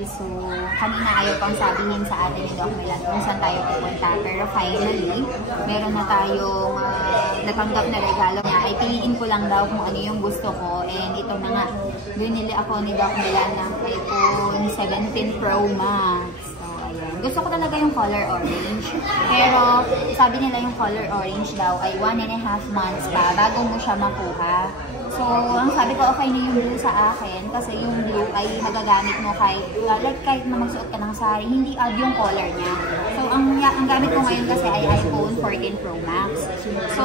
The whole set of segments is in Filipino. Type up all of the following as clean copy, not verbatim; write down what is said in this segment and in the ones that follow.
guys. So, kanina ayaw pang sabihin sa atin ni Doc Milan kung saan tayo pupunta. Pero finally, meron na tayong natanggap na regalo niya. Ay piliin ko lang daw kung ano yung gusto ko. And ito na nga, binili ako ni Doc Milan ng iPhone 17 Pro Max. So, ayan. Gusto ko talaga yung color orange. Pero, sabi nila yung color orange daw ay 1.5 months pa bago mo siya makuha. So, ang sabi ko, okay na yung blue sa akin kasi yung blue ay magagamit mo kahit na magsuot ka ng sari, hindi odd yung color niya. So, ang gamit ko ngayon kasi ay iPhone 14 Pro Max. So,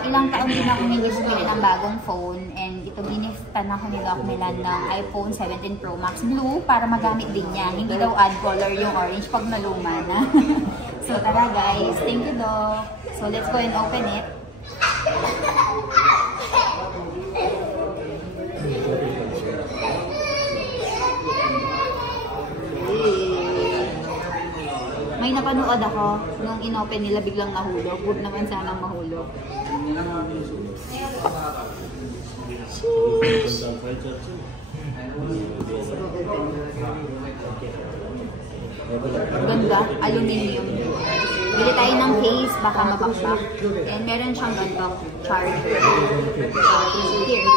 ilang taon din ako hindi bumili ng bagong phone and ito giniftan ako ni Doc Milan ng iPhone 17 Pro Max Blue para magamit din niya. Hindi daw odd color yung orange pag naluma na. So, tara guys. Thank you, Doc. So, let's go and open it. May napanood ako nung inopen nila biglang nahulog. Huwag naman sanang mahulog. Ganda, aluminium. Bili tayo ng case, baka mabakbak. And meron siyang ganito, charger. Here.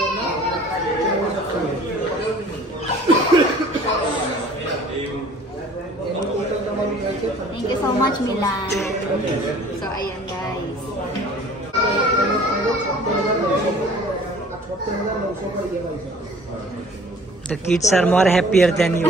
Thank you so much, Milan. So, ayan guys. The kids are more happier than you.